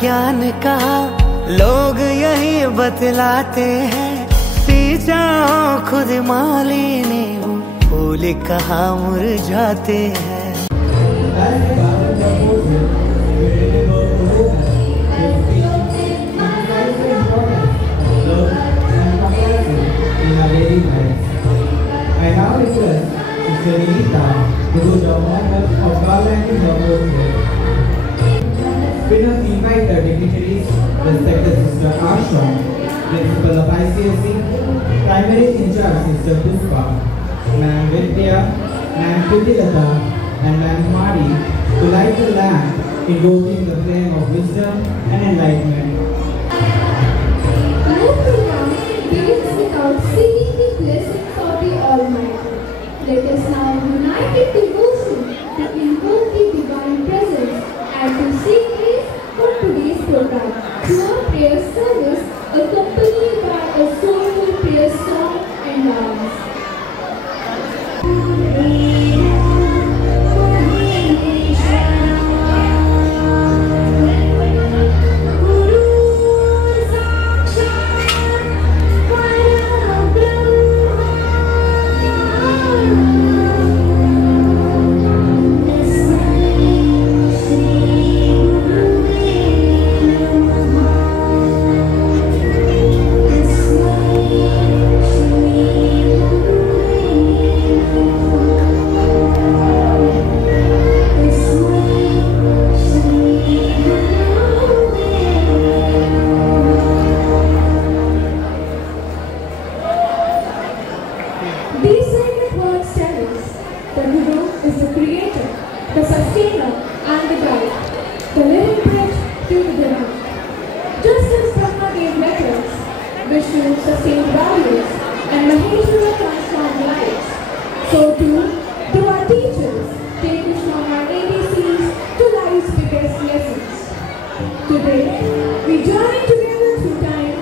ज्ञान का लोग यही बतलाते हैं, सींचा खुद माली ने वो फूल कहाँ मुरझाते हैं। I now request Sister Nita to do the honor of garlanding the podium. We now invite the dignitaries, respected Sister Asha, Principal of ICSC, Primary in charge Sister Puspa, Ma'am Vidya, Ma'am Kutilata, and Ma'am Mari to light the lamp invoking the flame of wisdom and enlightenment. No program begins without seeking the blessings of the Almighty. Let us now unite in devotion to invoke the divine presence and to seek grace for today's program. To our prayer service accompanied by a soulful prayer song and dance. These sacred words tell us the Guru is the creator, the sustainer, and the guide, the living bridge to the divine. Just as Brahma gave letters, Vishnu sustained values, and Maheshwara transformed lives, so too do our teachers take us from our ABCs to life's biggest lessons. Today, we journey together through time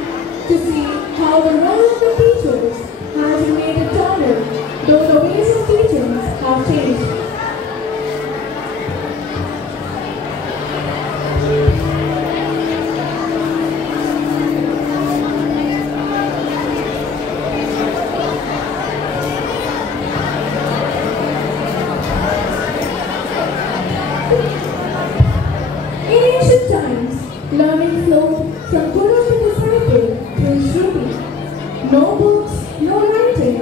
to see how the role of the teachers has remained eternal, though the ways of teaching have changed. In ancient times, learning flowed from Guru to disciple through Shruti. No books, no writing,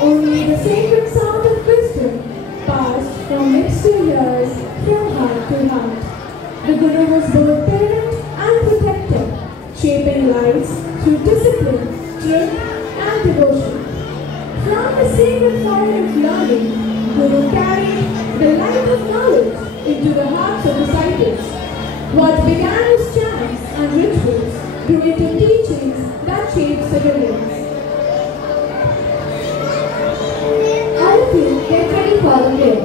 only the sacred sound of wisdom passed from lips to ears, from heart to heart. The Guru was both parent and protector, shaping lives through discipline, truth, and devotion. From the sacred fire of learning, Guru carried the light of knowledge into the hearts of disciples. What began as chants and rituals grew into teachings that shaped civilians. All of you, get ready for the prayer.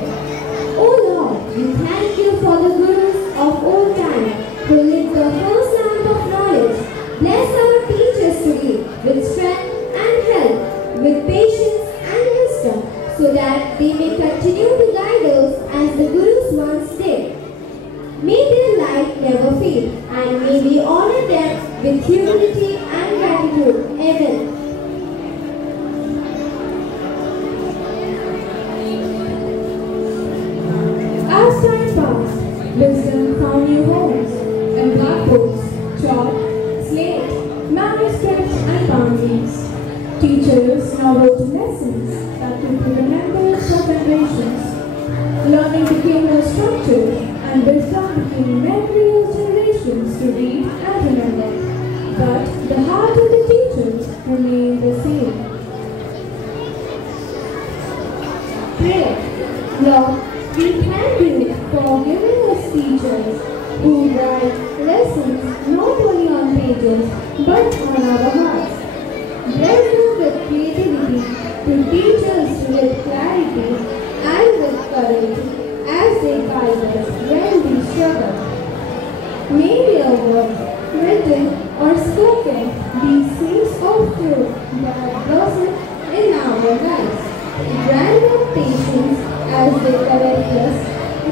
O Lord, we thank you for the Gurus of old time who lit the first lamp of knowledge. Bless our teachers today with strength and help, with patience and wisdom, so that they may continue to guide us as the Gurus once did. May their light never fade, and may we honor them with humility and gratitude. Amen. As time passed, wisdom found new homes in blackboards, chalk, slate, manuscripts, and boundaries. Teachers now wrote lessons that could be remembered for generations. Learning became more structured, and wisdom became memory of generations to read and remember. But the heart of the teachers remained the same. Prayer. Lord, we thank you for giving us teachers who write lessons not only on pages but on our hearts. Bless them with creativity to teach us with clarity and with courage as they guide us when we struggle. May their words, written or spoken, be seeds of truth that blossom in our lives. Grant them patience as they correct us,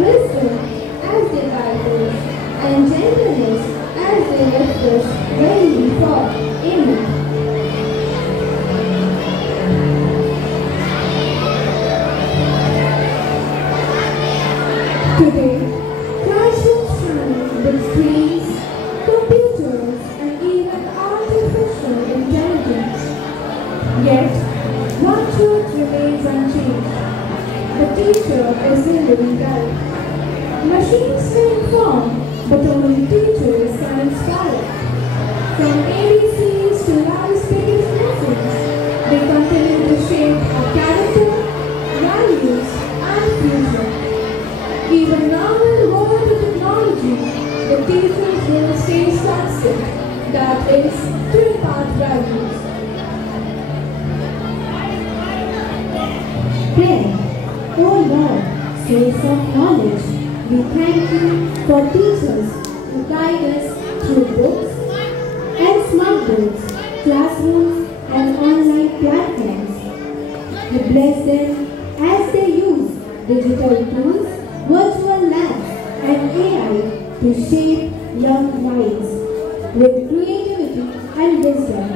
wisdom as they guide us, and gentleness as From ABCs to life speaking lessons, they continue to shape our character, values, and future. Even now in the world of technology, the teachers will stay constant, that is, to impart values. Prayer. Oh Lord, source of knowledge, we thank you for teachers who guide us through books and smart boards, classrooms and online platforms. We bless them as they use digital tools, virtual labs and AI to shape young minds with creativity and wisdom.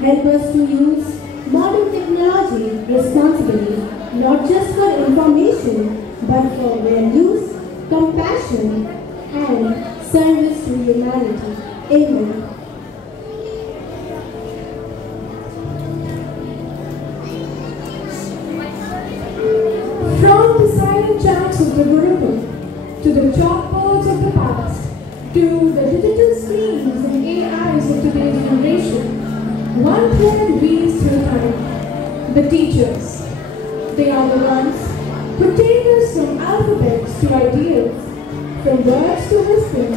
Help us to use modern technology responsibly, not just for information, but for values, compassion, and service to humanity. Amen. From the silent chants of the Gurukul, to the chalkboards of the past, to the digital screens and AIs of today's generation, one thread weaves through time. The teachers. They are the ones who take us from alphabets to ideals, from words to wisdom,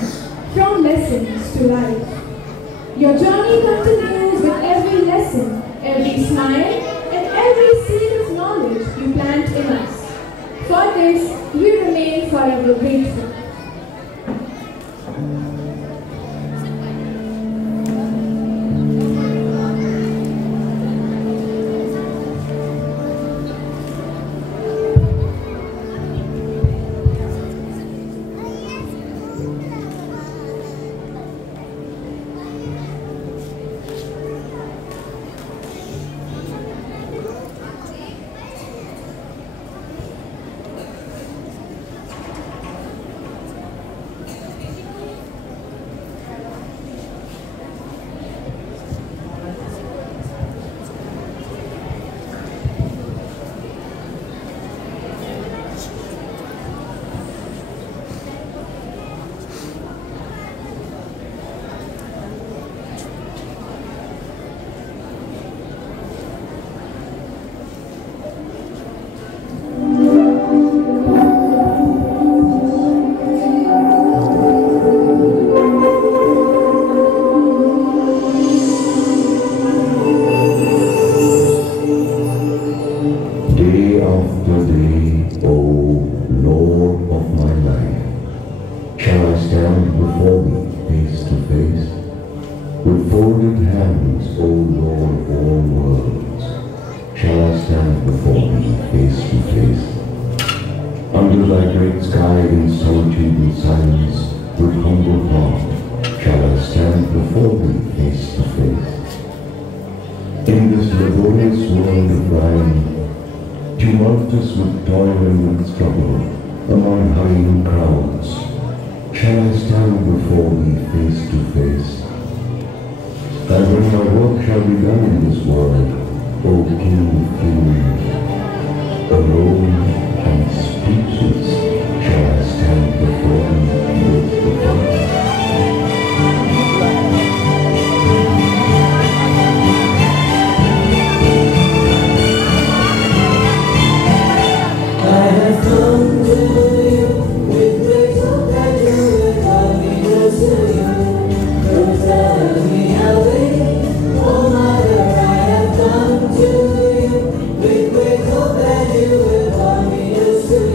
from lessons to life. Your journey continues with every lesson, every smile, and every seed of knowledge you plant in us. For this, we remain forever grateful. With great hope that you will call me as to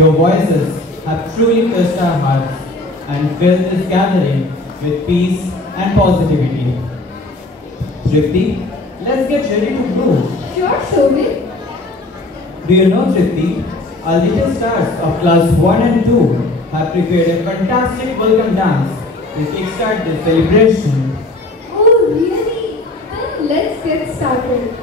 Your voices have truly touched our hearts and filled this gathering with peace and positivity. Tripti, let's get ready to bloom. Sure, Shobit. Do you know, Tripti, our little stars of class 1 and 2 have prepared a fantastic welcome dance to kickstart this celebration. Oh, really? Then let's get started.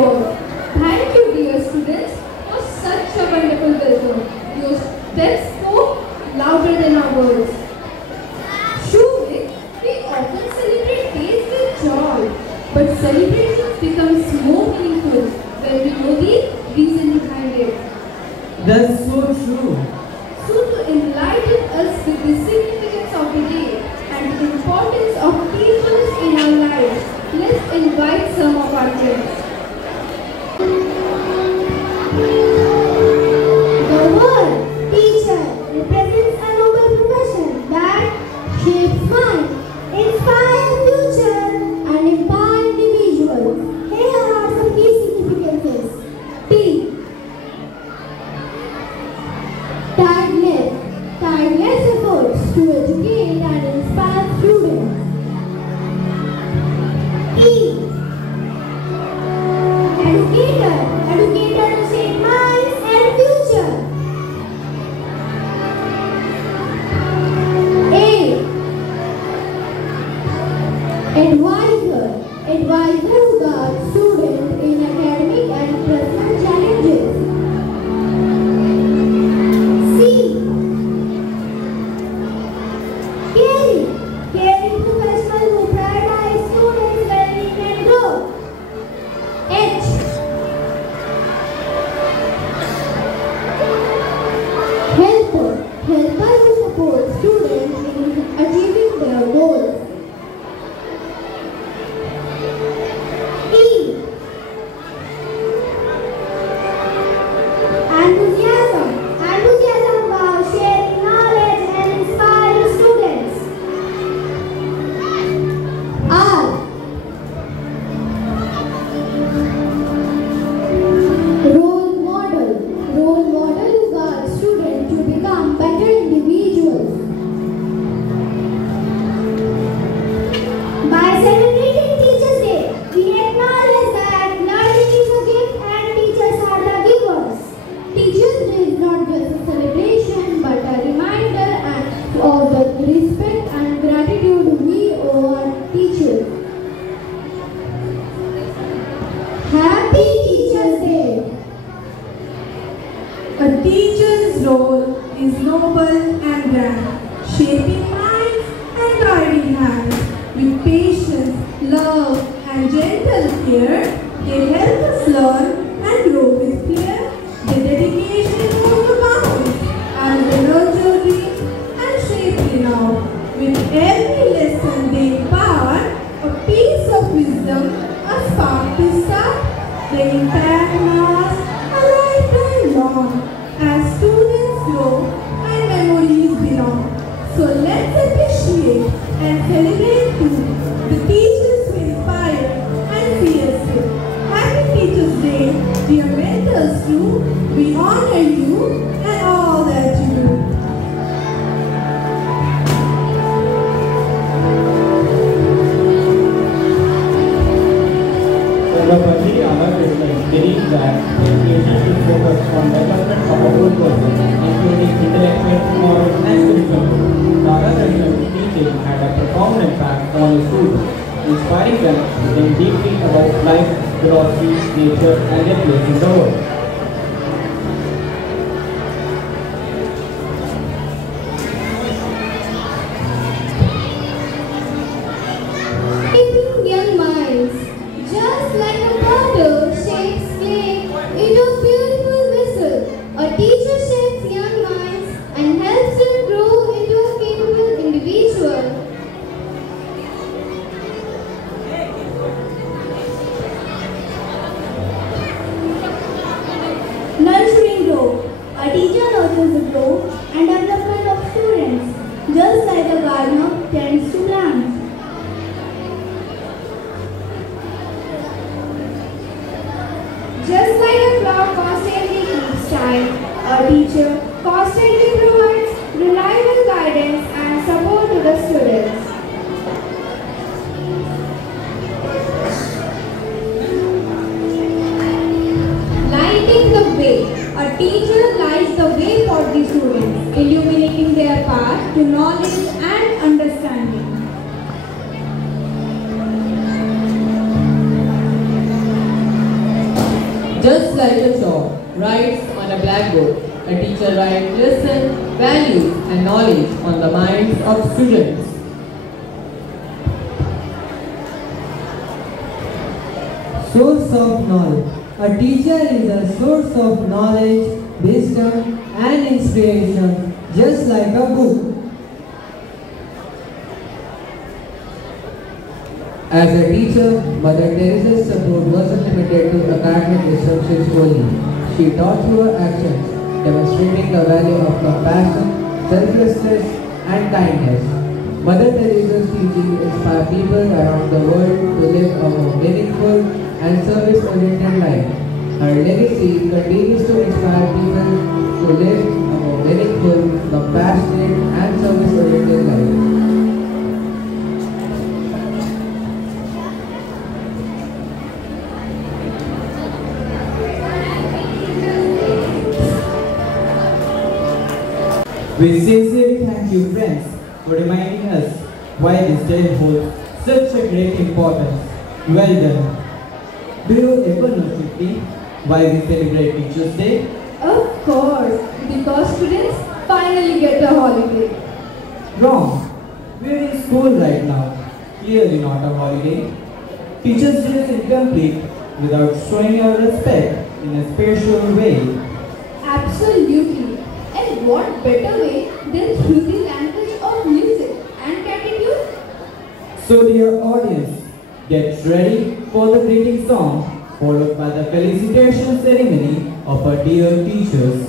Thank you, dear students, for such a wonderful welcome. Your steps spoke louder than our words. Surely, we often celebrate days with joy, but celebrations become more meaningful when we know the reason behind it. That's so true. So, to enlighten us with the significance of the day and the importance of teachers in our lives, let's invite some of our friends. The word teacher represents a noble profession that shapes mind, inspires future, and empowers individuals. Here are some key significances. T. and grand, shaping minds and guiding hands. With patience, love, and gentle care, they help us learn and grow with fear. Their dedication goes the bounds as they nurture dreams and shape renown. With every lesson they impart, a piece of wisdom, a spark to start. They impact us a lifetime long as students grow and memories belong. So let's appreciate and celebrate too the teachers who inspire and see us through. Happy Teachers Day, dear mentors too. We honor you and all that you do. Bhaji Agarwal believes that education should focus on development of a whole person, including intellectual, moral, and spiritual growth. Dada Traditional teaching had a profound impact on his students, inspiring them to think deeply about life, philosophy, nature, and their place in the world. Shaping young minds, just like a potter shapes clay into a beautiful vessel. A teacher shapes young minds and helps them grow into a capable individual. Nurturing growth. A teacher nurtures the growth and development of students, just like a gardener tends to plants. Just like a clock constantly keeps time, a teacher constantly provides reliable guidance and support to the students. Lighting the way. A teacher lights the way for the students, illuminating their path to knowledge and understanding. Just like a chalk writes on a blackboard, a teacher writes lessons, values, and knowledge on the minds of students. Source of knowledge. A teacher is a source of knowledge, wisdom, and inspiration, just like a book. As a teacher, Mother Teresa's support wasn't limited to academic instructions only. She taught through her actions, demonstrating the value of compassion, selflessness, and kindness. Mother Teresa's teaching inspire people around the world to live a more meaningful and service-oriented life. Her legacy continues to inspire people to live a more meaningful, compassionate, and service-oriented life. We sincerely thank you, friends, for reminding us why this day holds such a great importance. Well done. Do you ever know, Shruti, why we celebrate Teachers' Day? Of course, because students finally get a holiday. Wrong. We are in school right now. Clearly not a holiday. Teachers' Day is incomplete without showing our respect in a special way. Absolutely. And what better way than through the language of music and gratitude? So dear audience, get ready for the greeting song, followed by the felicitation ceremony of our dear teachers.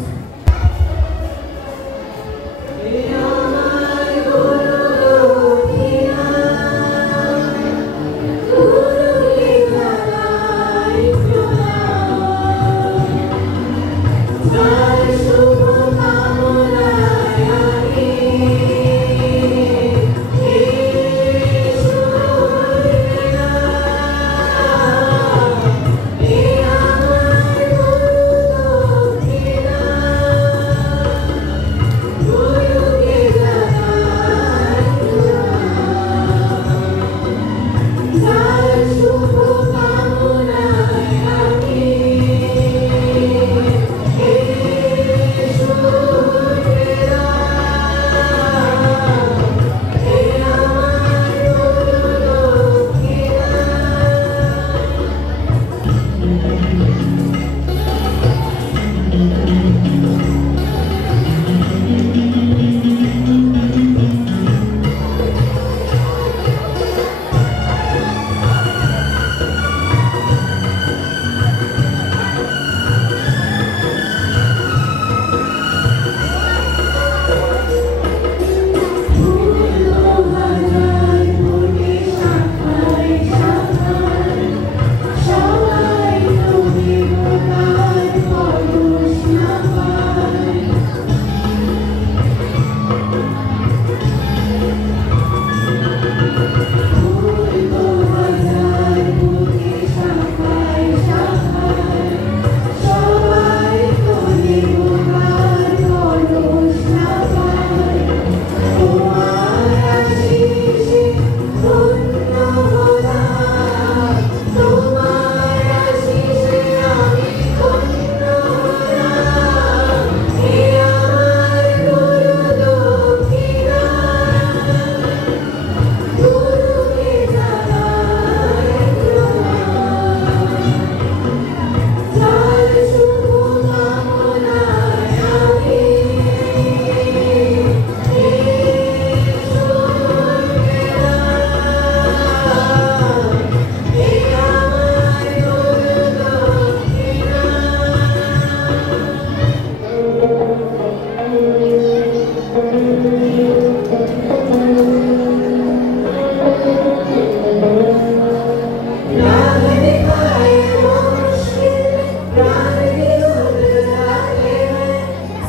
ज्ञान के उतर आते हैं,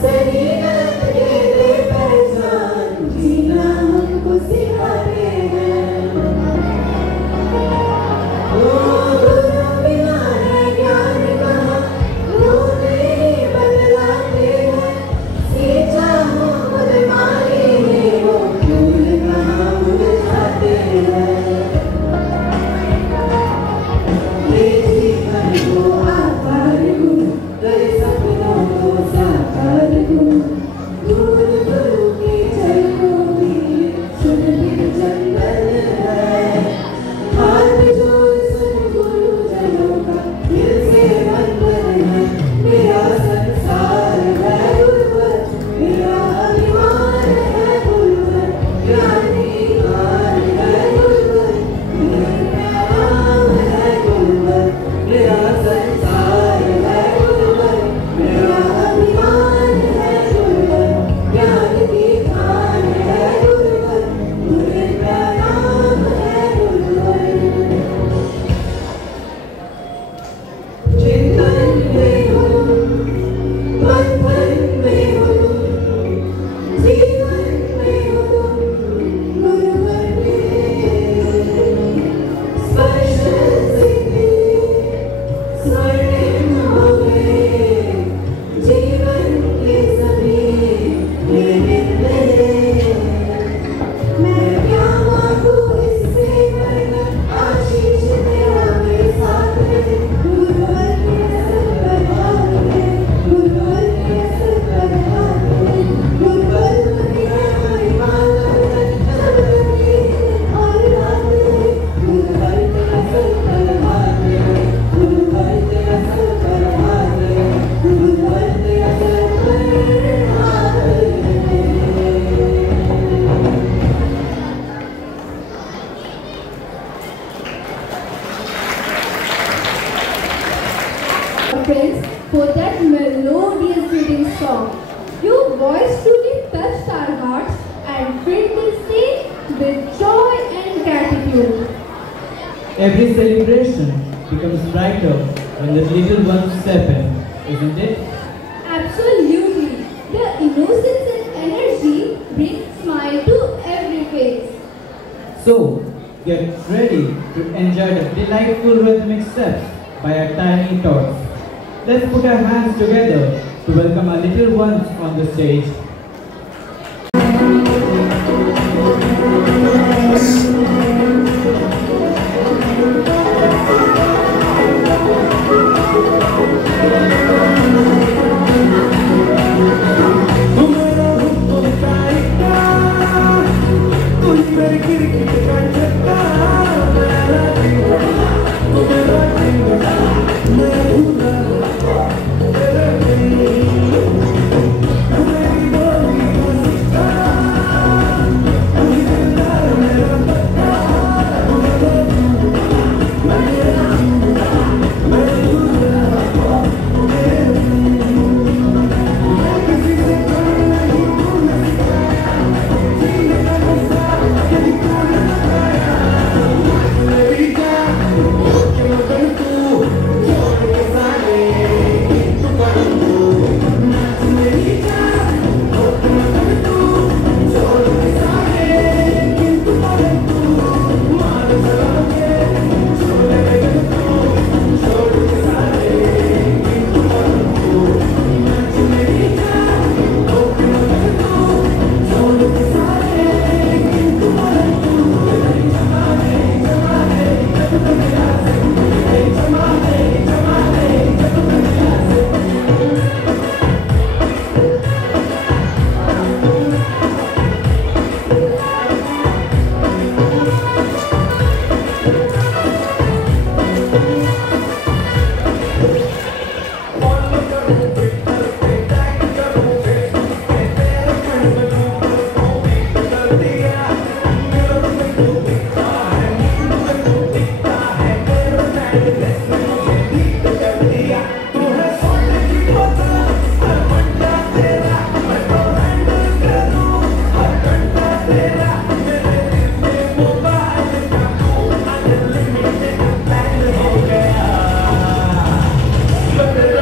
सही गलत के दे पहचान, जीना हमको सिखाते हैं। गुरु बिना है ज्ञान कहाँ, रूप ही बदलाते हैं, सींचा हो खुद माली है, वो फूल कहाँ मुरझाते हैं। ये जीवन को आकार दूं, तेरे सपनों को साकार दूं, दूर गुरु की झलकों में सुन भी जंगल है। हाथ जोड़ सुन गुरुजनों का दिल से बंधन है, मेरा संसार है गुरुवर, मेरा अभिमान है गुरुवर, ज्ञानी ज्ञान है गुरुवर, मेरा नाम है गुरुवर, मेरा संसार है गुरुवर, मेरा अभिमान है गुरुवर, ज्ञान की खान है गुरुवर, मेरा नाम है गुरुवर। चिंतन में हो मंथन में हो जीवन में हो गुरुवर में स्पर्श से स्वर्णिम हो गए जीवन के सभी निर्णय। मैं क्या मांगू इससे बढ़कर, आशीष तेरा मेरे साथ है, गुरुवर के असर पर हाथ है, गुरुवर के असर पर हाथ है, गुरुवर दुनिया हमारी माला है, जगत के दिन और रात है, गुरुवर के असर पर हाथ है, गुरुवर के असर पर हाथ है, गुरुवर के असर पर हाथ है। Friends, for that melodious greeting song. Your voice truly touched our hearts and filled the stage with joy and gratitude. Every celebration becomes brighter when the little ones step in, isn't it? Absolutely. The innocence and energy bring smile to every face. So, get ready to enjoy the delightful rhythmic steps by our tiny tots. Let's put our hands together to welcome our little ones on the stage. Look at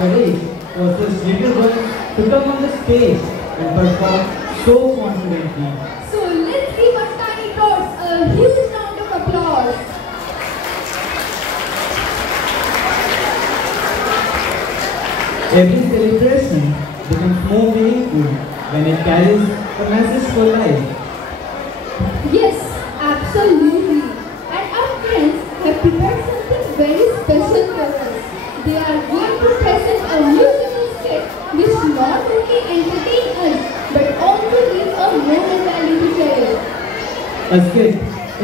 courage for such little ones to come on the stage and perform so confidently. So let's give our tiny tots a huge round of applause. Every celebration becomes more meaningful when it carries a message for life. Yes, absolutely. And our friends have prepared something very special for us. They are going to present a musical skit which not only entertain us but also give a moral value to children. A skit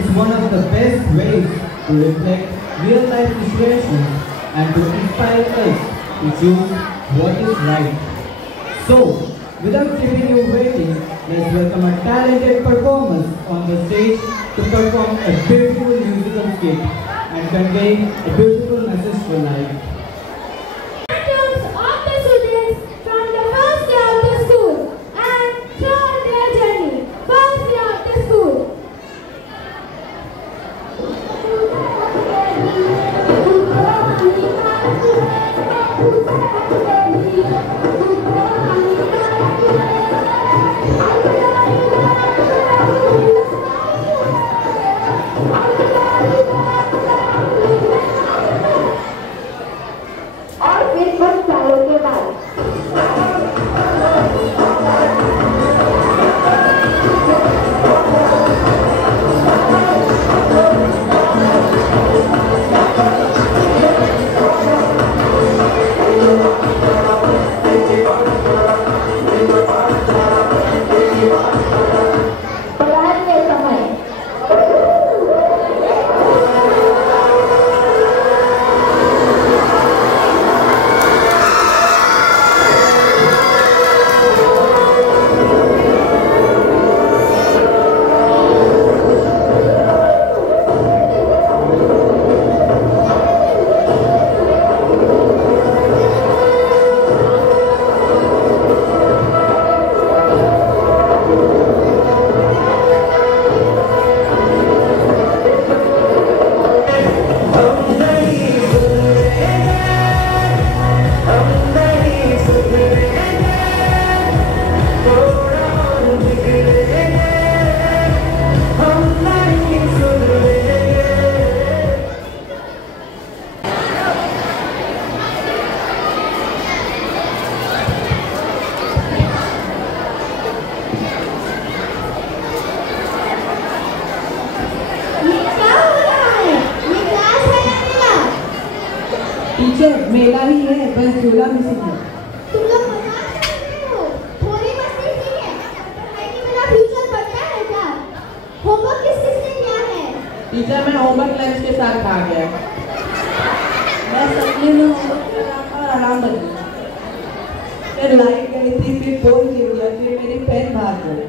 is one of the best ways to reflect real life situations and to inspire us to choose what is right. So, without keeping you waiting, let's welcome our talented performers on the stage to perform a beautiful musical skit and convey a beautiful message for life. Tantrums of the students from the first day of the school and throughout their journey. First day of the school. और फिर कुछ सालों के बाद पढ़ाई के समय teacher मेला ही है, बस झूला मिसिंग है। तुम लोग मजाक कर रहे हो? थोड़ी मस्ती ठीक है, पढ़ाई के बिना फ्यूचर बनता है क्या? होमवर्क किसने किया है? टीचर मैं होमवर्क लंच के साथ खा गया। मैं सपने में होमवर्क कर रहा था और आराम कर गया। फिर लाइट गई थी, फिर फोन गिर गया, फिर मेरी पेन भाग गई।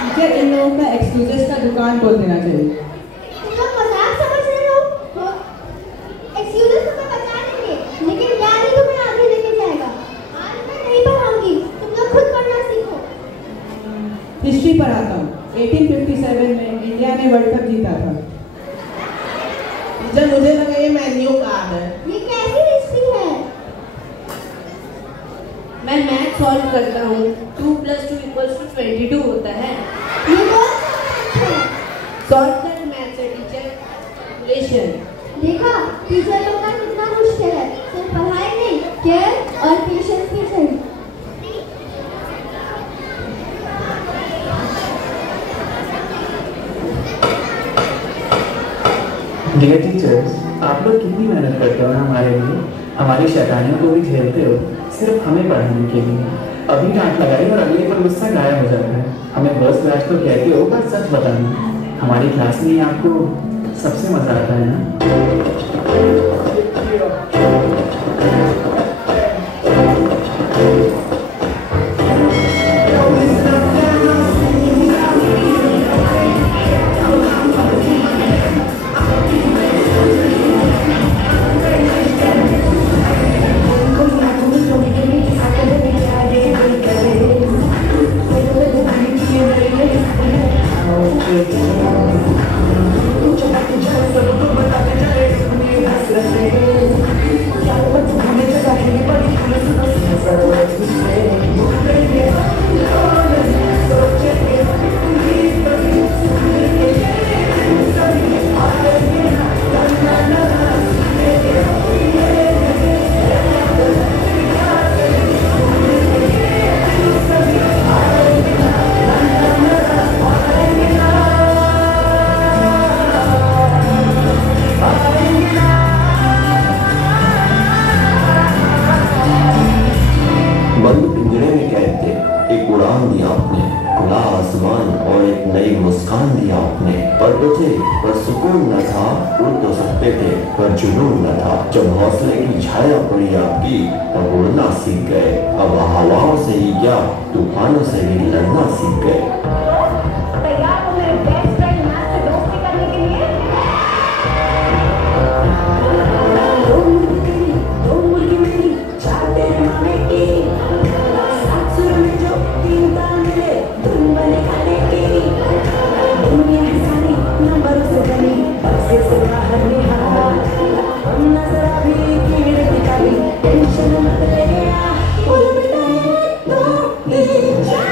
टीचर इन लोगों का एक्सक्यूजेस का दुकान खोल देना चाहिए। तुम लोग मजाक समझ रहे हो? एक्सक्यूजेस तुम्हें बचा लेंगे, लेकिन ज्ञान ही तुम्हें आगे लेके जाएगा। आज मैं नहीं पढ़ाऊंगी, तुम लोग खुद पढ़ना सीखो। हिस्ट्री पढ़ाता हूँ। 1857 में इंडिया ने वर्ल्ड कप जीता था। टीचर मुझे लगा ये मेन्यू कार्ड है। ये कैसी हिस्ट्री है? मैं मैथ सॉल्व करता हूँ। 2 + 2 = 22 होता है। ये बहुत है। सॉल्व दैट मैथ्स है टीचर। रिलेशन। देखा, टीचर लोग का कितना मुश्किल है। सिर्फ पढ़ाई नहीं, केयर और पेशेंस भी चाहिए। डियर टीचर्स, आप लोग कितनी मेहनत करते हो ना हमारे लिए। हमारी शैतानियों को भी झेलते हो सिर्फ हमें पढ़ाने के लिए। अभी डांट लगाई और अगले पर गुस्सा गायब हो जाता है। हमें फर्स्ट क्लास तो कहते हो, पर सच बताना हमारी क्लास में आपको सबसे मजा आता है ना। मुस्कान दिया आपने। पर थे पर सुकून न था, उड़ तो सकते थे पर जुनून न था। जब हौसले की छाया पड़ी आपकी तब उड़ना सीख गए। अब हवाओं से ही क्या तूफानों से भी लड़ना सीख गए। तैयार हो मेरे बेस्ट फ्रेंड मैथ से दोस्ती करने के लिए? दो मुर्गी मेरी चार तेरे मामे की, सात सुर में जो तीन ताल मिले धुन बने खाने की। दुनिया है सारी नंबरों से बनी, बक्से से बाहर निहार। हम नजर अभी कीड़े निकाली, टेंशन मत ले गया। बोलो बेटा एक दो तीन चार।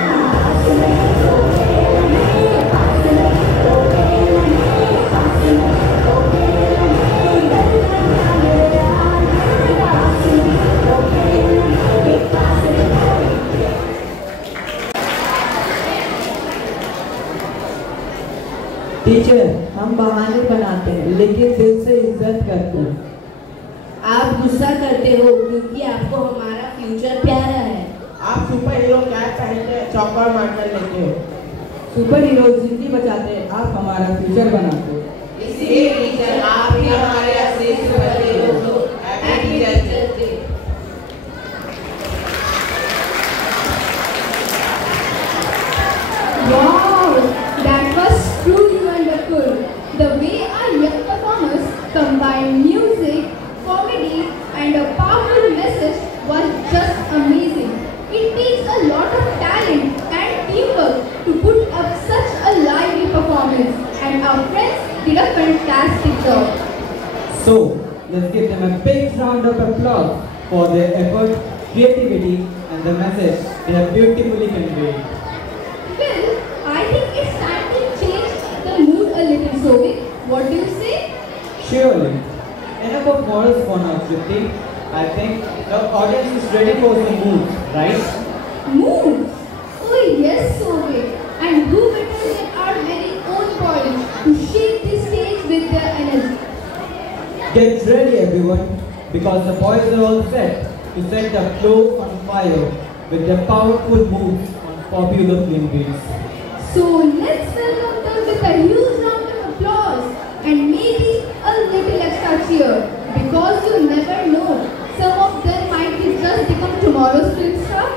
टीचर, हम बहाने बनाते हैं लेकिन दिल से इज्जत करते हैं। आप गुस्सा करते हो क्योंकि आपको हमारा फ्यूचर प्यारा है। आप सुपर हीरो कैप पहन के चौकर मारकर लेते हो। सुपर हीरो जिंदगी बचाते हैं, आप हमारा फ्यूचर बनाते हो। इसलिए टीचर आप ही हमारे असली सुपर हीरो हो। Happy teachers day. Wow, that was truly wonderful. The way our young performers combined music, comedy, and a powerful message was just amazing. It takes a lot of talent and teamwork to put up such a lively performance, and our friends did a fantastic job. So, let's give them a big round of applause for their effort, creativity, and the message they have beautifully conveyed. Well, I think it's time to change the mood a little, Sovic. What do you say? Surely. Enough of morals for now, Tripti. I think the audience is ready for some moves, right? Moves? Oh yes, Sovic. And who better than our very own boys to shake the stage with their energy? Get ready, everyone, because the boys are all set to set the floor on fire with their powerful moves on popular film beats. So let's welcome them with a huge round of applause and maybe a little extra cheer, because you never know, some of them might be just become tomorrow's film star.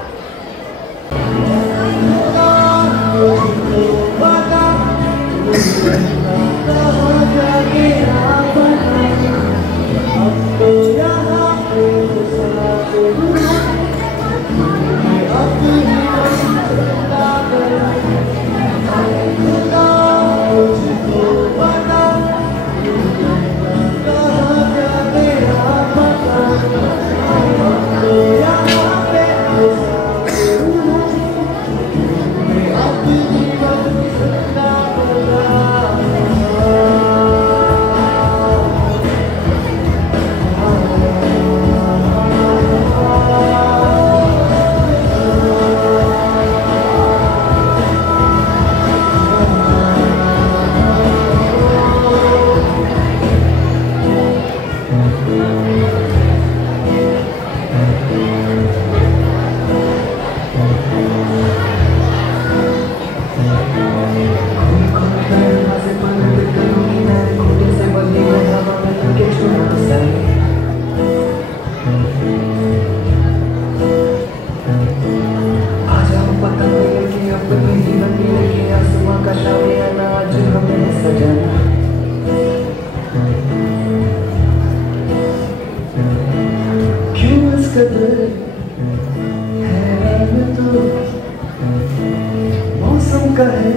मौसम का है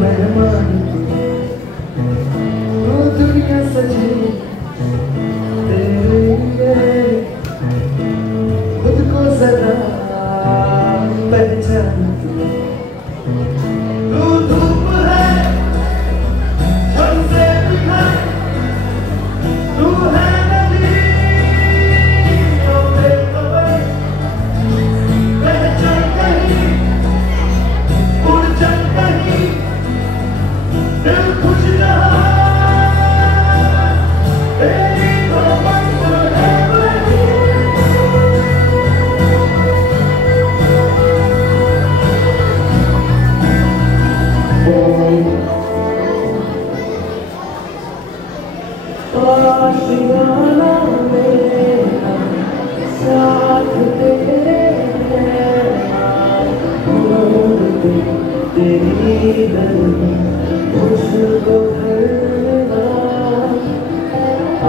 मेहमान, दुनिया सजी तेरे लिए, खुद को जरा पहचान। तू धूप है हमसे बिना, तू है नदी तो बेखबर, पहचान कहीं उड़ चल तेरी गली मुझको भरना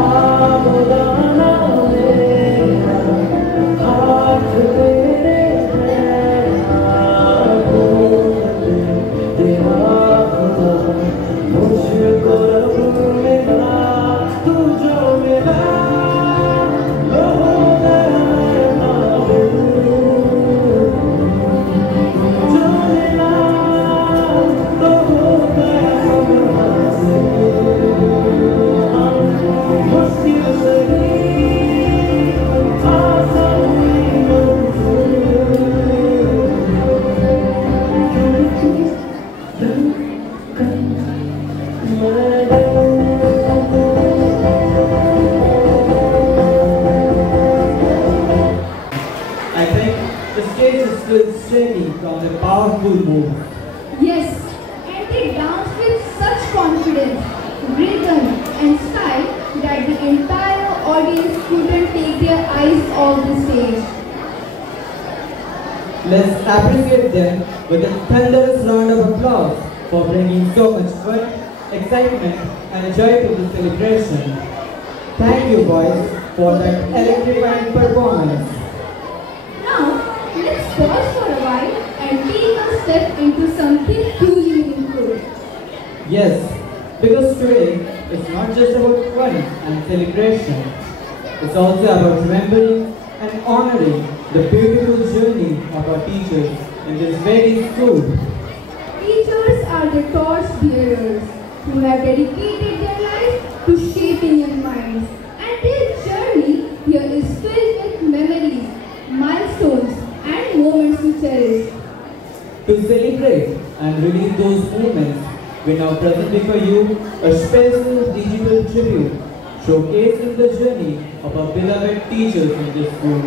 आबदाना मेरा हाथ तेरे मुझको रब मिला तू जो मिला लो गया जो मिला तो हो गया मुश्किल से आसान I think the stage is still shaking from the powerful move. Yes, and they dance with such confidence, rhythm and style that the entire audience couldn't take their eyes off the stage. Let's appreciate them with a thunderous round of applause for bringing so much fun, excitement and joy to the celebration. Thank you boys for that electrifying performance. Now, let's pause for a while and take a step into something truly meaningful. Yes, because today it's not just about fun and celebration. It's also about remembering and honoring the beautiful journey of our teachers in this very school. Teachers are the torch bearers who have dedicated their life to shaping young minds. And their journey here is filled with memories, milestones, and moments to cherish. To celebrate and relive those moments, we now present before you a special digital tribute showcasing the journey of our beloved teachers in this school.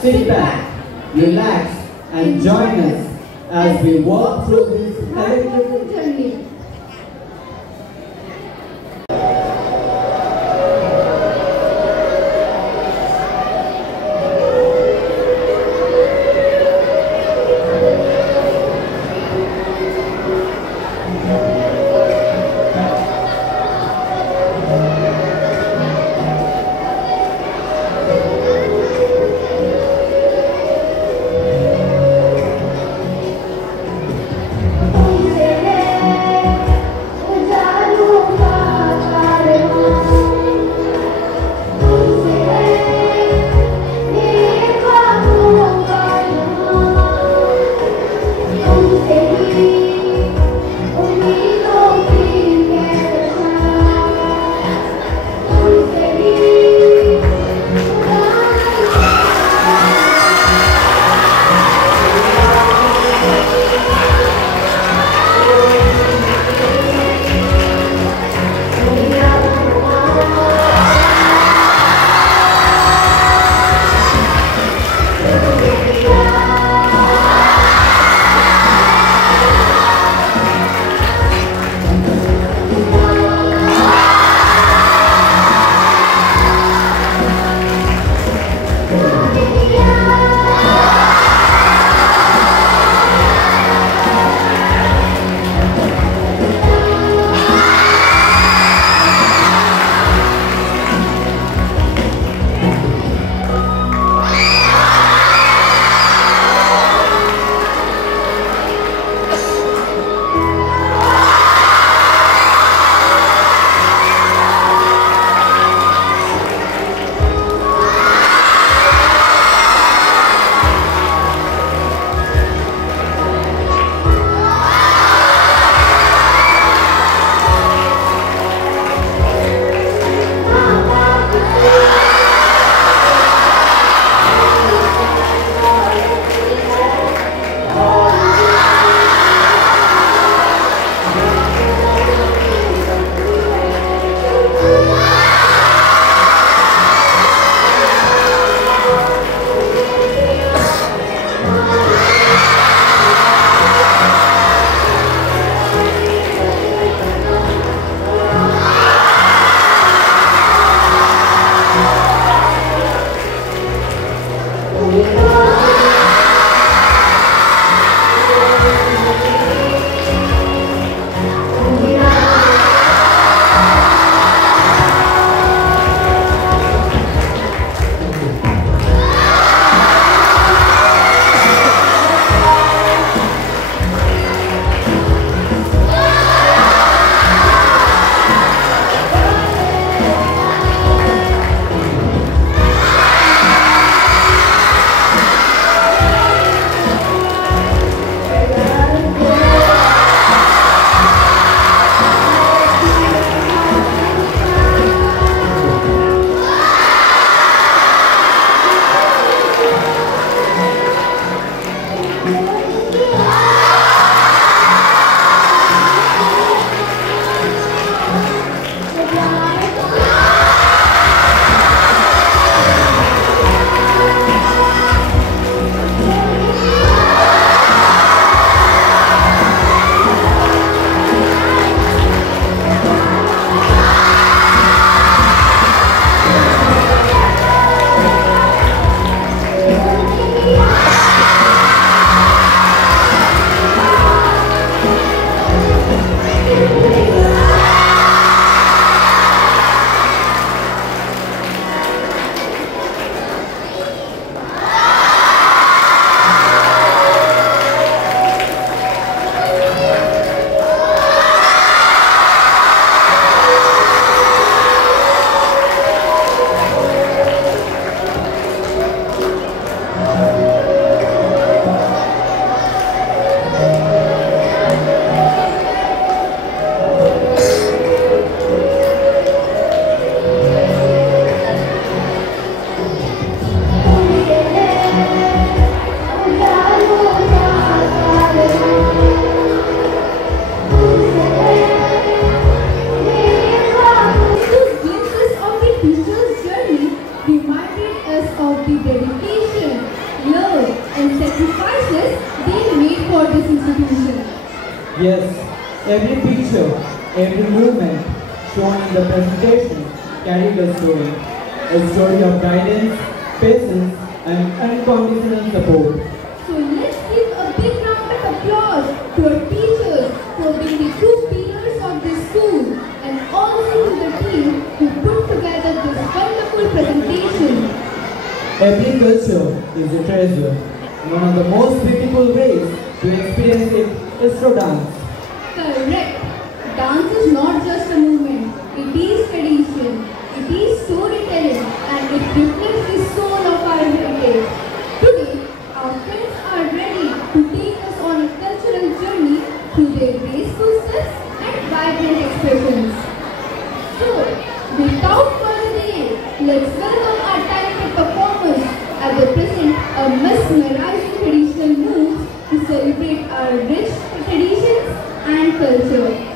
Sit back, relax, and join us as we walk through this electric journey. Say and sacrifices they made for this institution. Yes, every picture, every movement shown in the presentation carried a story of guidance, patience, and unconditional support. So let's give a big round of applause to our teachers for being the true pillars of this school and also to the team who put together this wonderful presentation. Every culture is a treasure. One of the most beautiful ways to experience it is through dance. Correct. Dance is not just a movement. It is tradition. It is storytelling and it reflects the soul of our heritage. Today, our friends are ready to take us on a cultural journey through their graceful steps and vibrant expressions. So, without further delay, let's welcome our talented performers as they present a mesmerizing traditional moves to celebrate our rich traditions and culture.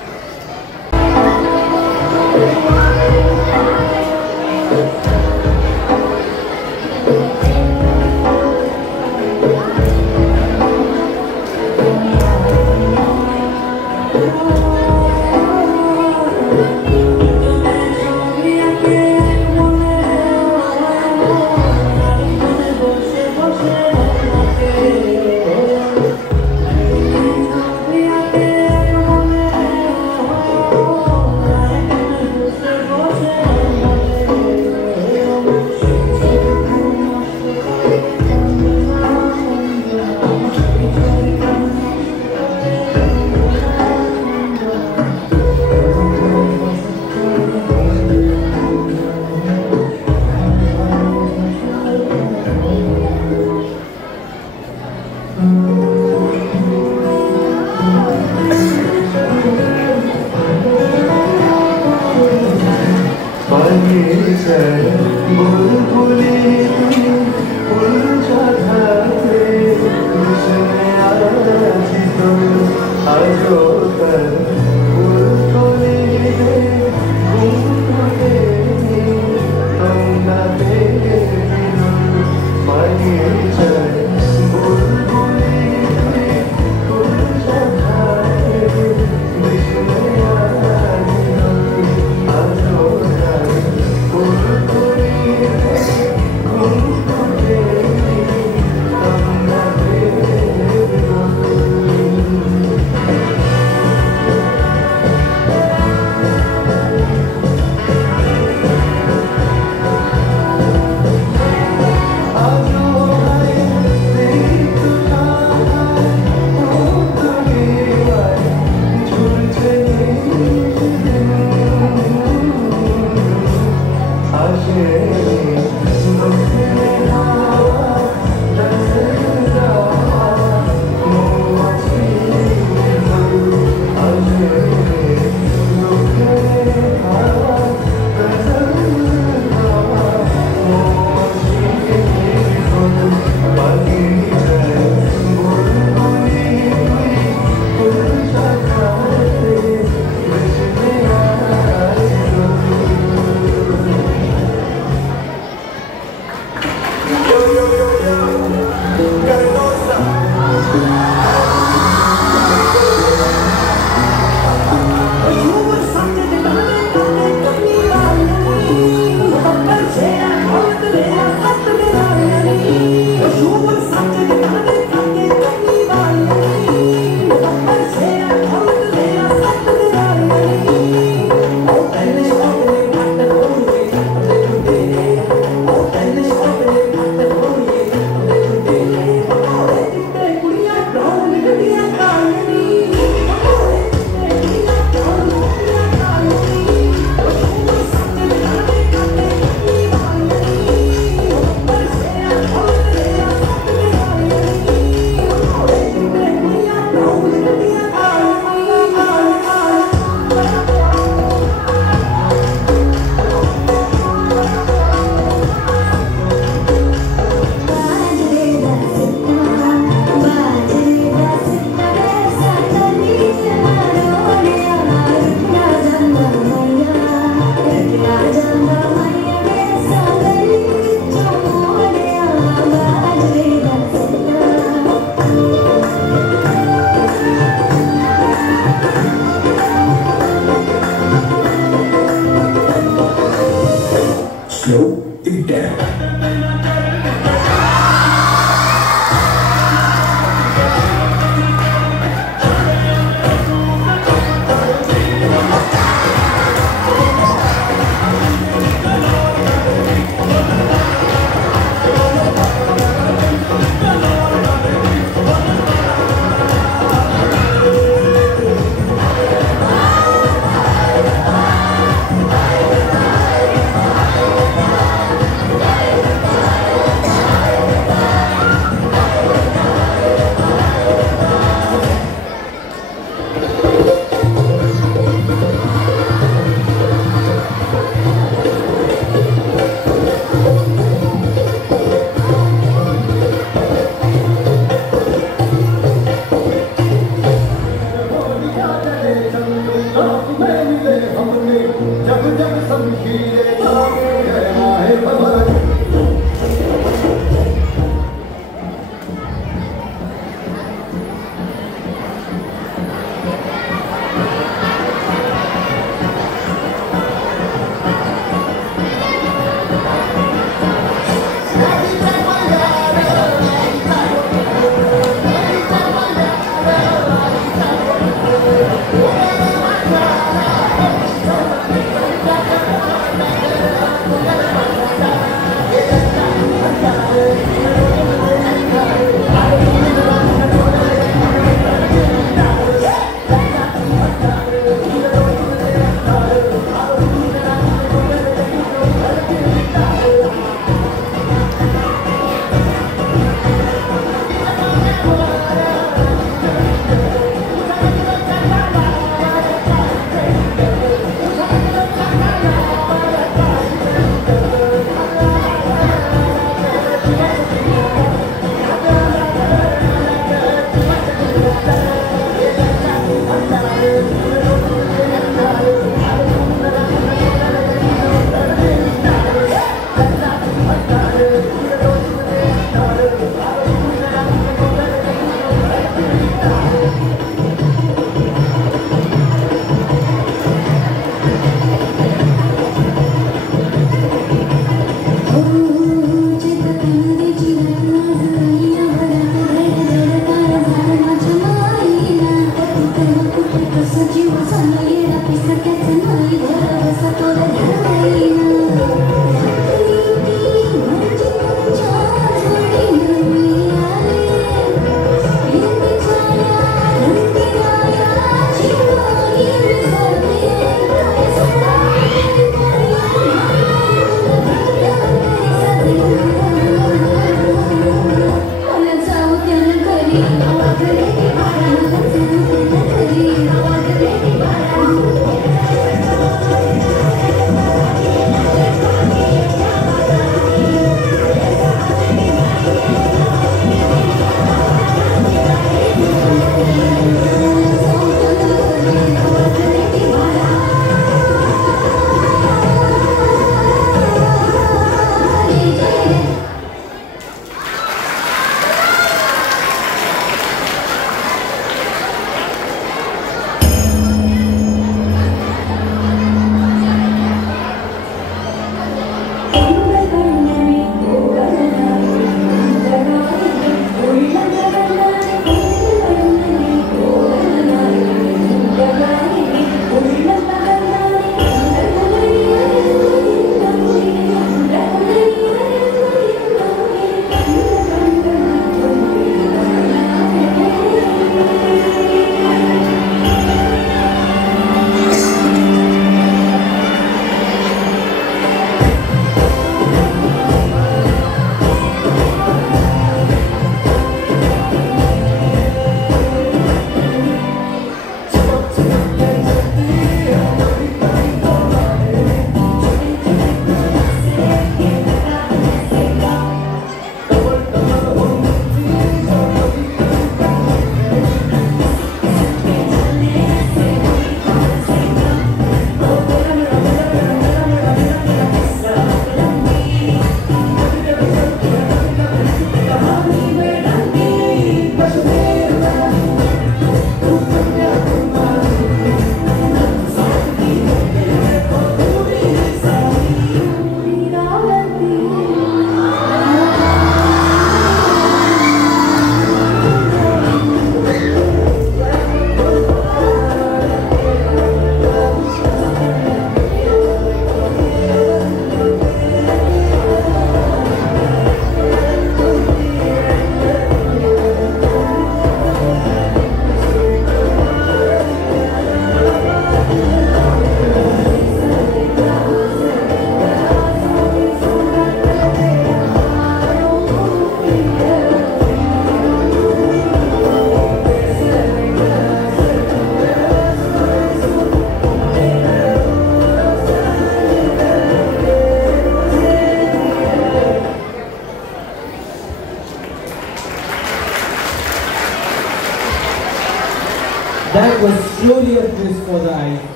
That was truly a feast for the eyes.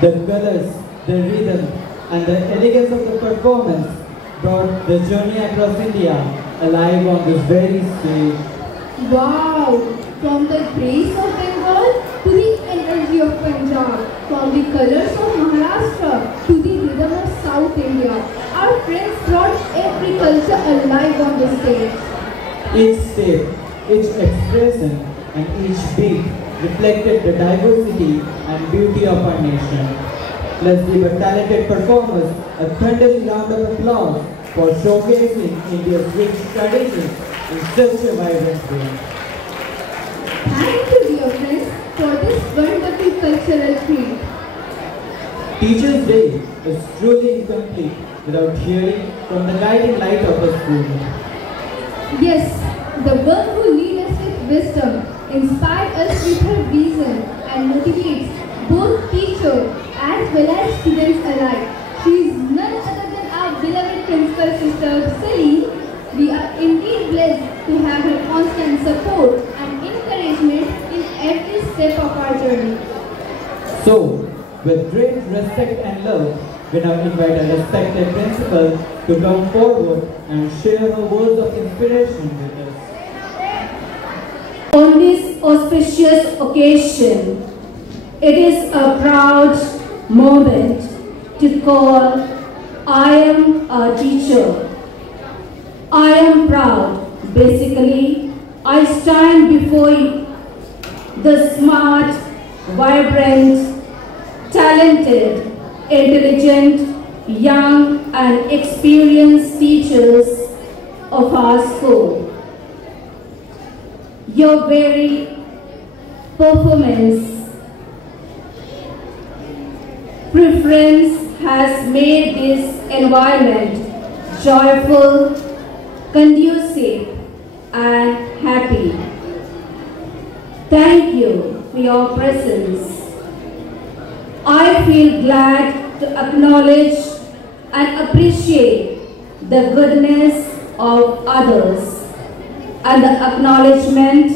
The colors, the rhythm, and the elegance of the performance brought the journey across India alive on this very stage. Wow! From the grace of Bengal to the energy of Punjab, from the colors of Maharashtra to the rhythm of South India, our friends brought every culture alive on the stage. Each step, each expression, and each beat reflected the diversity and beauty of our nation. Let's give a talented performers a thundering round of applause for showcasing India's rich traditions in such a vibrant way. Thank you, dear friends, for this wonderful cultural treat. Teachers' Day is truly incomplete without hearing from the guiding light of the school. Yes, the one who leads us with wisdom, inspires us with her vision, and motivates both teachers as well as students alike. She is none other than our beloved principal sister Celine. We are indeed blessed to have her constant support and encouragement in every step of our journey. So, with great respect and love, we now invite our respected principal to come forward and share her words of inspiration with us. On this auspicious occasion, it is a proud moment to call I am a teacher. I am proud. Basically, I stand before you, the smart, vibrant, talented, intelligent, young and experienced teachers of our school. Your very performance preference has made this environment joyful, conducive and happy. Thank you for your presence. I feel glad to acknowledge and appreciate the goodness of others, and the acknowledgement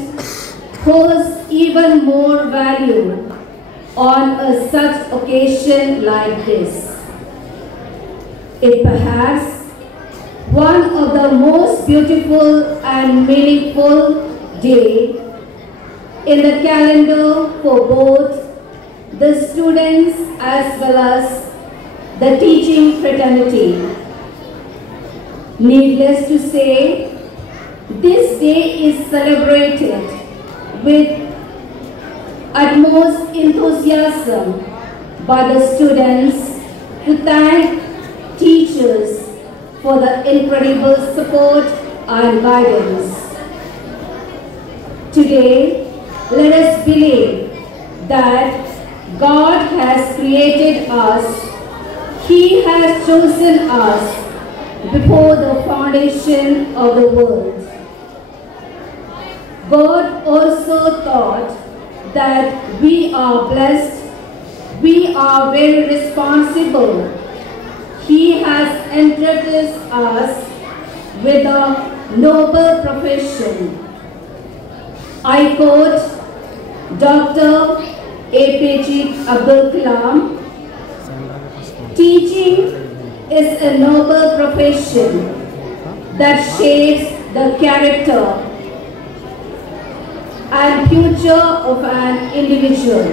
holds even more value on a such occasion like this. It perhaps one of the most beautiful and meaningful day in the calendar for both the students as well as the teaching fraternity. Needless to say, this day is celebrated with utmost enthusiasm by the students to thank teachers for the incredible support and guidance. Today, let us believe that God has created us. He has chosen us before the foundation of the world. God also thought that we are blessed, we are very responsible. He has entrusted us with a noble profession. I quote Dr. APJ Abdul Kalam, "Teaching is a noble profession that shapes the character and future of an individual."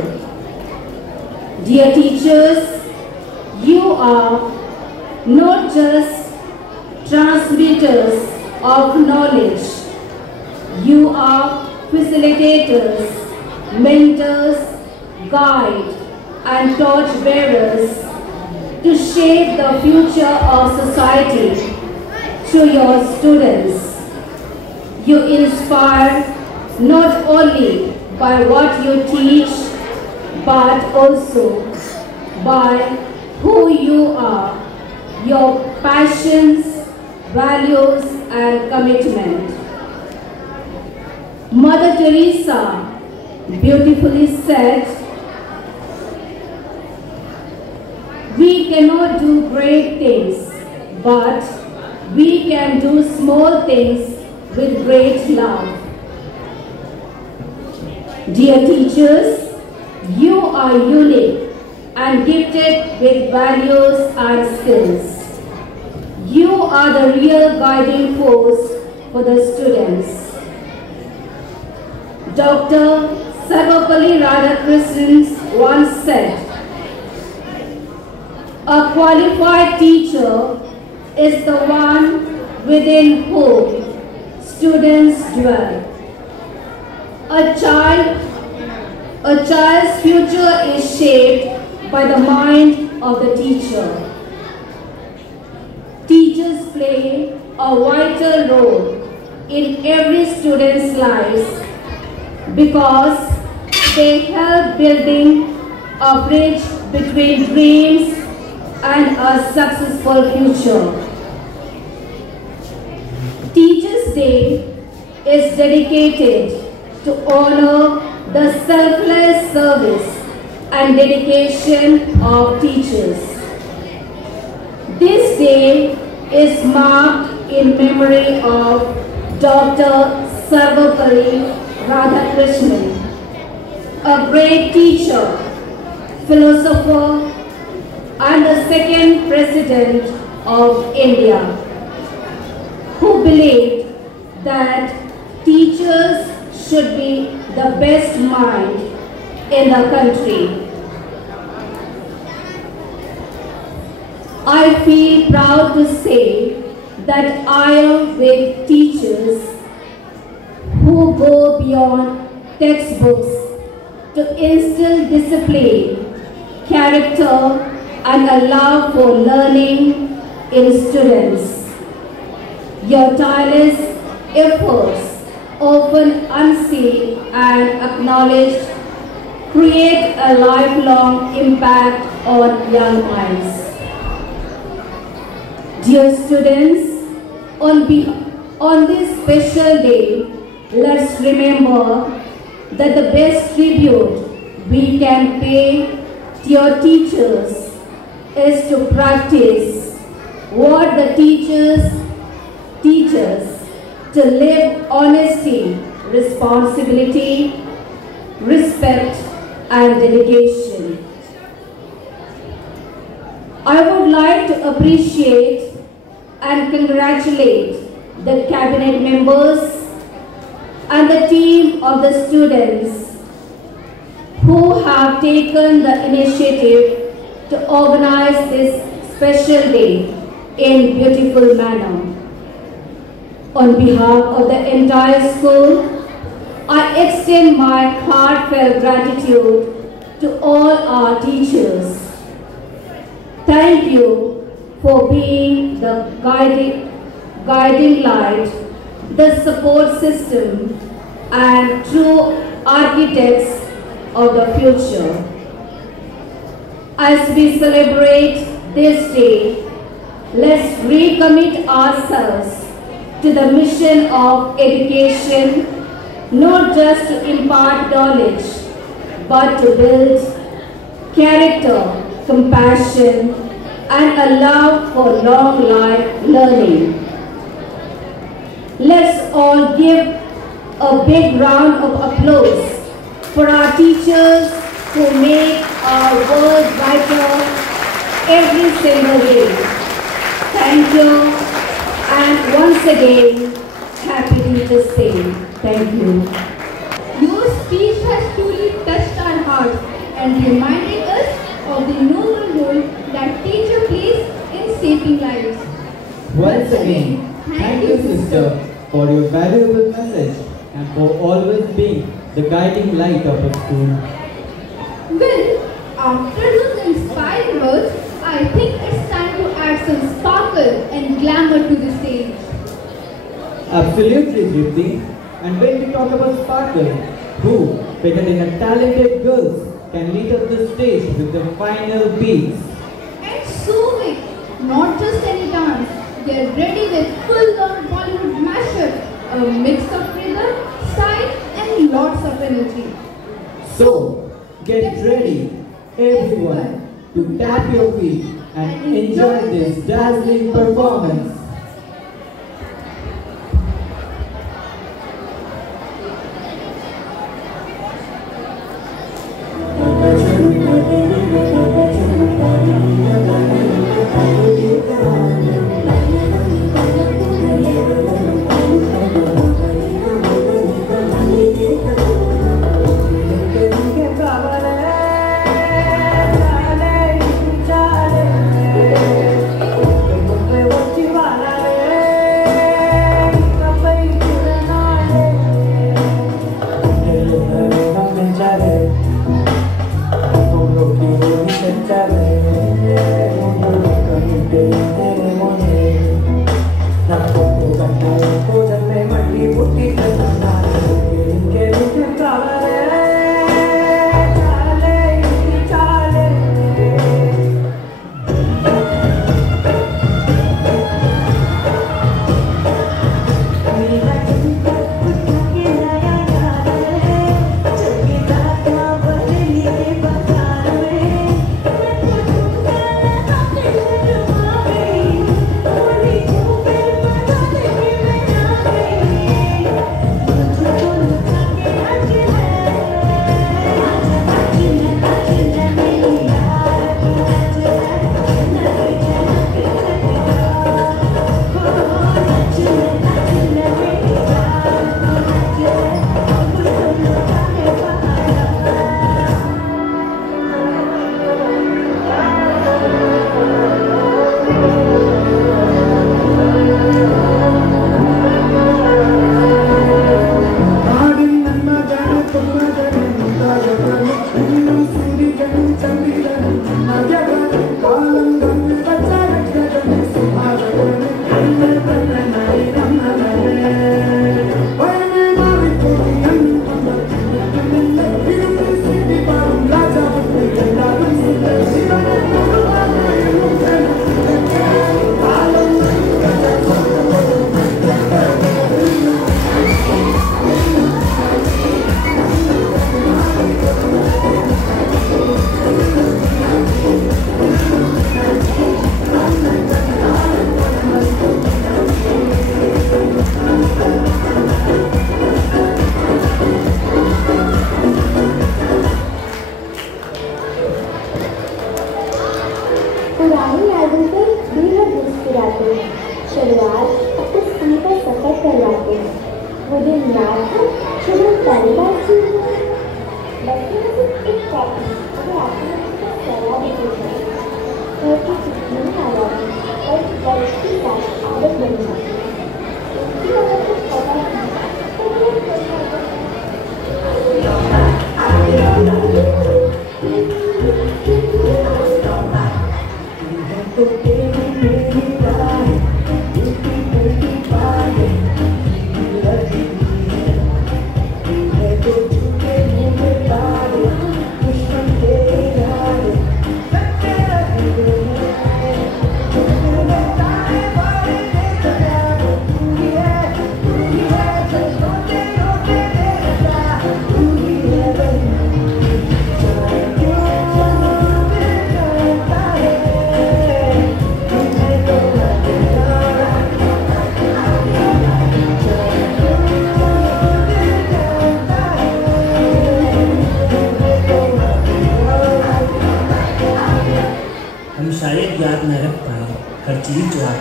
Dear teachers, you are not just transmitters of knowledge, you are facilitators, mentors, guides, and torchbearers to shape the future of society through your students. You inspire not only by what you teach, but also by who you are, your passions, values, and commitment. Mother Teresa beautifully said, "We cannot do great things, but we can do small things with great love." Dear teachers, You are unique and gifted with values and skills. You are the real guiding force for the students. Dr. Sarvapalli Radhakrishnan once said, "A qualified teacher is the one within whom students dwell." A child's future is shaped by the mind of the teacher. Teachers play a vital role in every student's life because they help building a bridge between dreams and a successful future. Teachers' Day is dedicated to honor the selfless service and dedication of teachers. This day is marked in memory of Dr. Sarvapalli Radhakrishnan, a great teacher, philosopher, and the second President of India, who believed that teachers should be the best mind in the country. I feel proud to say that I am with teachers who go beyond textbooks to instill discipline, character, and a love for learning in students. Your tireless efforts, often unseen and acknowledged, create a lifelong impact on young minds. Dear students, on this special day, let's remember that the best tribute we can pay to your teachers is to practice what the teachers teach us, to live honesty, responsibility, respect, and dedication. I would like to appreciate and congratulate the cabinet members and the team of the students who have taken the initiative to organize this special day in beautiful manner. On behalf of the entire school, I extend my heartfelt gratitude to all our teachers. Thank you for being the guiding light, the support system, and true architects of the future. As we celebrate this day, let's recommit ourselves to the mission of education, not just to impart knowledge, but to build character, compassion, and a love for long life learning. Let's all give a big round of applause for our teachers who make our world brighter every single day. Thank you, and once again, happy Teachers' Day. Thank you. Your speech has truly touched our hearts and reminded us of the noble role that teacher plays in shaping lives. Once again, thank you, sister, for your valuable message and for always being the guiding light of our school. Well, after those inspiring words, I think it's time to add some sparkle and glamour to the stage. Absolutely, Tripti. And when we talk about sparkle, who better than a talented girls can lead up the stage with the final beats? And so wait, not just any dance, they're ready with full-on Bollywood mashup, a mix of rhythm, style, and lots of energy. So, get ready, everyone, to tap your feet and enjoy this dazzling performance.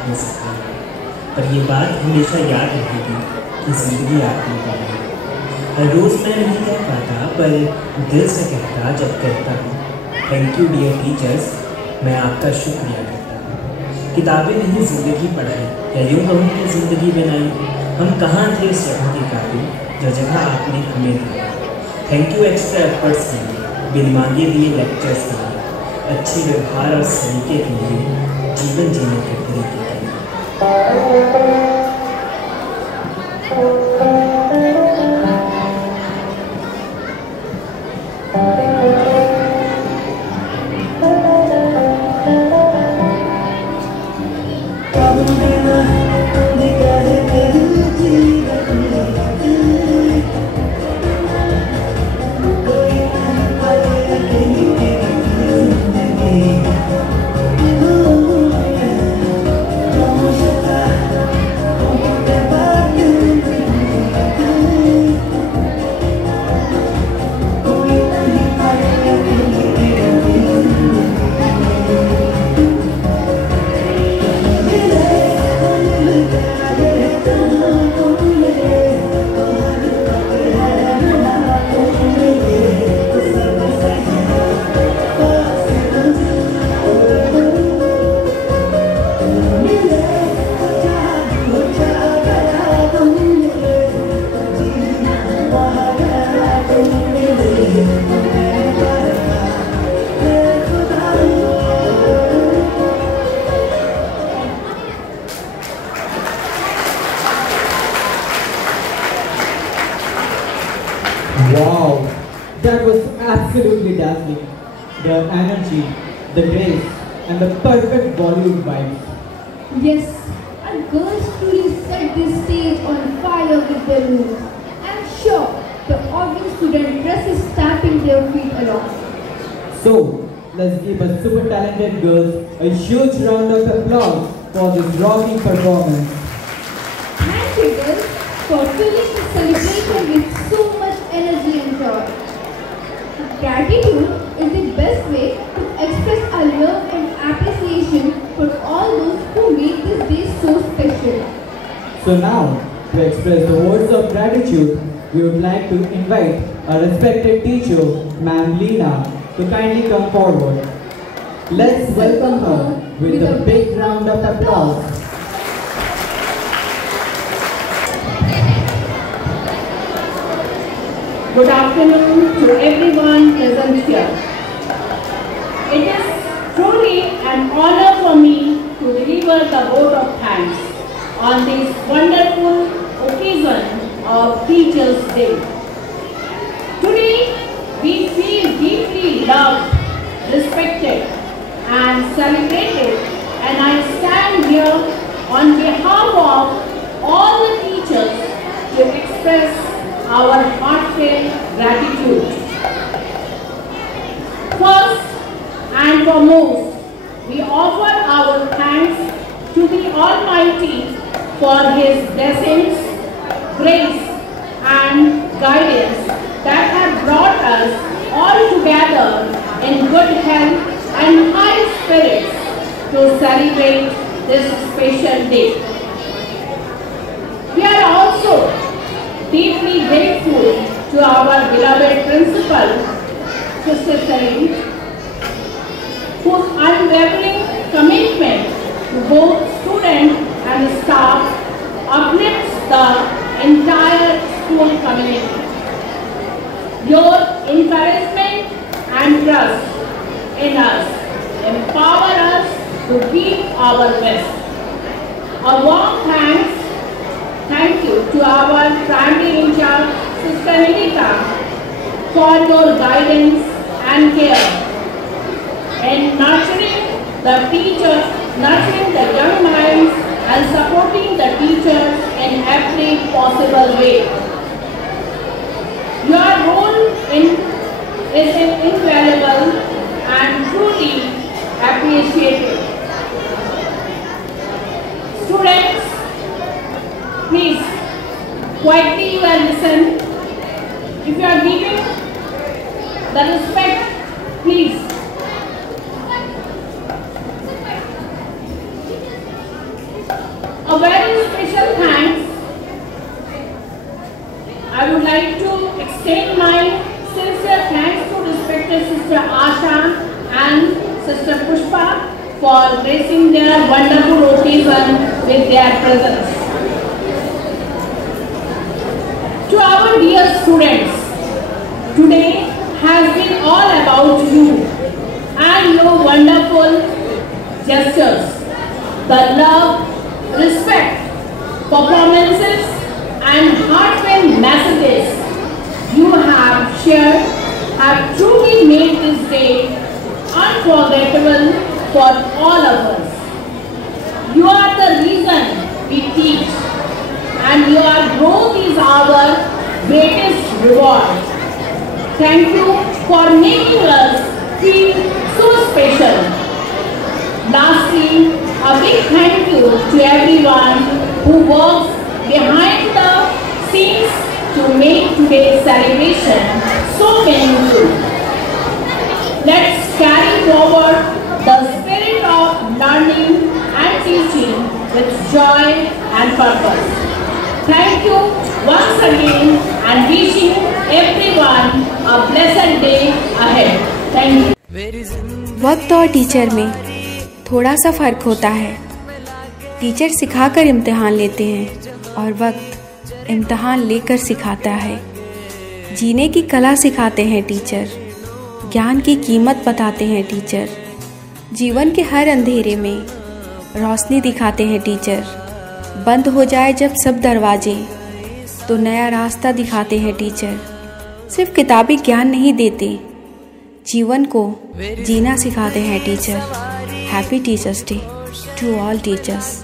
आपने सिखाई है, पर ये बात हमेशा याद रहेगी कि ज़िंदगी आपने बनाई। हर रोज़ मैं नहीं कह पाता, पर दिल से कहता जब कहता हूँ थैंक यू डियर टीचर्स, मैं आपका शुक्रिया करता हूँ। किताबें नहीं ज़िंदगी पढ़ाई, या यूँ कहूँ कि ज़िंदगी बनाई। हम कहाँ थे उस जगह के काबिल जो जगह आपने हमें दी। थैंक यू एक्स्ट्रा एफर्ट्स के लिए, बिन मांगे दिए लेक्चर्स के लिए, अच्छे व्यवहार और सलीके के लिए, जीवन जीने के तरीके के लिए। Wow, that was absolutely dazzling. The energy, the grace, and the perfect Bollywood vibes. Yes, and girls truly set this stage on fire with their moves. I'm sure the audience student dresses stamping their feet along. So, let's give our super talented girls a huge round of applause for this rocking performance. Thank you girls for filling the celebration with so much energy and joy. Gratitude is the best way to express our love and appreciation for all those who make this day so special. So now, to express the words of gratitude, we would like to invite our respected teacher, Ma'am Leena, to kindly come forward. Let's welcome her with a big round of applause. Good afternoon to everyone present here. It is truly an honor for me to deliver the vote of thanks on this wonderful occasion of Teachers' Day. Today, we feel deeply loved, respected, and celebrated, and I stand here on behalf of all the teachers to express our heartfelt gratitude. First and foremost, we offer our thanks to the Almighty for His blessings, grace, and guidance that have brought us all together in good health and high spirits to celebrate this special day. We are also deeply grateful to our beloved principal, Sister Salim, whose unwavering commitment to both students and staff uplifts the entire school community. Your encouragement and trust in us empower us to give our best. A warm thank you to our primary in charge, Sister Nidita, for your guidance and care in nurturing the teachers, nurturing the young minds and supporting the teachers in every possible way. Your role is invaluable and truly appreciated. Students, please quietly you and listen. If you are giving the respect, please. extend my sincere thanks to respected Sister Asha and Sister Pushpa for gracing their wonderful occasion with their presence. To our dear students, today has been all about you and your wonderful gestures. The love, respect, performances and heartfelt messages you have shared have truly made this day unforgettable for all of us. You are the reason we teach, and your growth is our greatest reward. Thank you for making us feel so special. Lastly, a big thank you to everyone who works behind the scenes to make today's celebration so meaningful. Let's carry forward the spirit of learning and teaching with joy and purpose. Thank you once again and wishing everyone a blessed day ahead. Thank you. वक्त और teacher में थोड़ा सा फ़र्क होता है। Teacher सिखाकर इम्तिहान लेते हैं और वक्त इम्तिहान लेकर सिखाता है। जीने की कला सिखाते हैं टीचर, ज्ञान की कीमत बताते हैं टीचर, जीवन के हर अंधेरे में रोशनी दिखाते हैं टीचर। बंद हो जाए जब सब दरवाजे तो नया रास्ता दिखाते हैं टीचर। सिर्फ किताबी ज्ञान नहीं देते, जीवन को जीना सिखाते हैं teacher. Happy teachers day to all teachers.